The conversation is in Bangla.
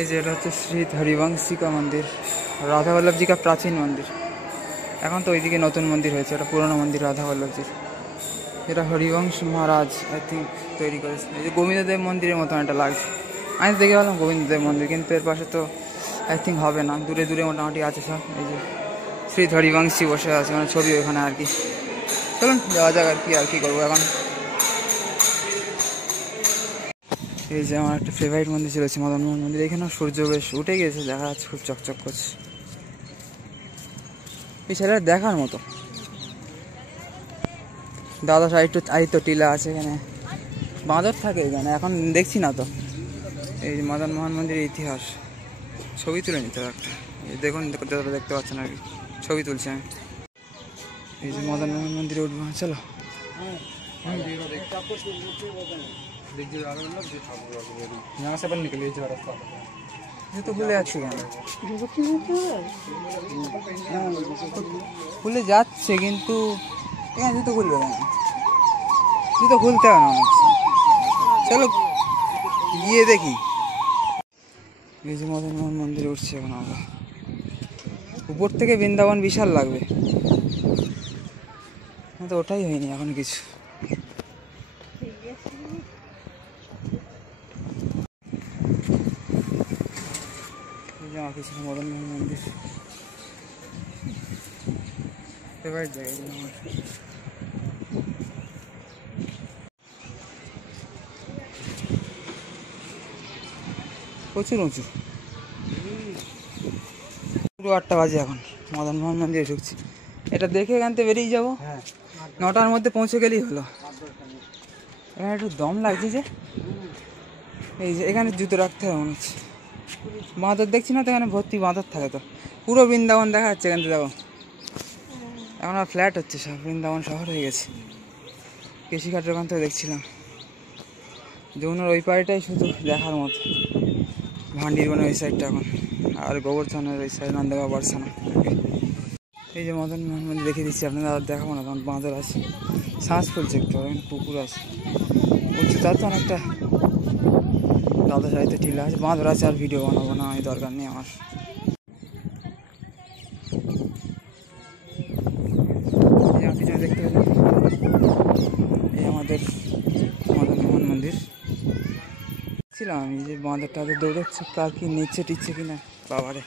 এই যে এটা হচ্ছে শ্রী হরিবংশী কা মন্দির, রাধা বল্লভজি কা প্রাচীন মন্দির। এখন তো ওইদিকে নতুন মন্দির হয়েছে, এটা পুরনো মন্দির রাধা বল্লভজির। এটা হরিবংশ মহারাজ আই থিঙ্ক তৈরি করেছে। এই যে গোবিন্দদেব মন্দিরের মতন একটা লাগছে। আমি দেখে পেলাম গোবিন্দদেব মন্দির, কিন্তু এর পাশে তো আই থিঙ্ক হবে না, দূরে দূরে মোটামুটি আছে সব। এই যে শ্রী হরিবংশী বসে আছে, মানে ছবি ওখানে আর কি। চলুন যাওয়া যাক আর কি করবো এখন। এই যে আমার একটা ফেভারিট মন্দির ছিল মদন মোহন মন্দির, এখানেও সূর্য বেশ উঠে গেছে, দেখা যাচ্ছে খুব চকচক করছে। এই ছেলেটা দেখার মতো। দাদা সাহিত্য টিলা আছে এখানে, বাঁদর থাকে এখানে, এখন দেখছি না তো। এই যে মদন মোহন মন্দিরের ইতিহাস, ছবি তুলে নিতে হবে একটা। দেখুন যতটা দেখতে পাচ্ছেন আর কি, ছবি তুলছি আমি। এই যে মদন মোহন মন্দিরে উঠবো, চলো। জুতো খুলে যাচ্ছে কেন? খুলে যাচ্ছে কিন্তু এখানে জুতো খুলবে কেন? জুতো খুলতে হবে না, চলো গিয়ে দেখি। এই যে মদন মোহন মন্দিরে উঠছে এখন আমরা। উপর থেকে বৃন্দাবন বিশাল লাগবে, তো ওটাই হয়নি এখন কিছু। আমার কিছু মদন মোহন মন্দির ফেভারিট জায়গা আমার। প্রচুর উঁচু, পুরো 8টা বাজে এখন, মদন মোহন মন্দিরে ঢুকছি। এটা দেখে এখান থেকে বেরিয়ে যাবো, 9টার মধ্যে পৌঁছে গেলেই হলো। এখানে একটু দম লাগছে যে, এই যে এখানে জুতো রাখতে হবে মনে হচ্ছে। বাঁদর দেখছি না তো, এখানে ভর্তি বাঁদর থাকে তো। পুরো বৃন্দাবন দেখা যাচ্ছে এখান থেকে, দেখো এখন আর ফ্ল্যাট হচ্ছে সব, বৃন্দাবন শহর হয়ে গেছে। কৃষিঘাটের ওখান থেকে দেখছিলাম, যমুনার ওই পাড়িটাই শুধু দেখার মতো, ভান্ডিরবনের ওই সাইডটা এখন, আর গোবর্ধনের ওই সাইড নন্দবা বার্সানা। এই যে মদন মোহন মন্দির দেখিয়ে দিচ্ছি আপনাদের, আর দেখাবো না তখন বাঁদর আছে, শ্বাস ফুলছে একটু, এখানে পুকুর আছে উচ্চতার তো অনেকটা। দাদা সাহিত্য টিলা আছে, বাঁদর আছে, আর ভিডিও বানাবো না, এই দরকার নেই আমার। দেখতে পেলাম এই আমাদের মদন মোহন মন্দির ছিলাম আমি, যে বাঁদরটা দৌড়াচ্ছে, কার কি নিচ্ছে টিচ্ছে কিনা বাবারে।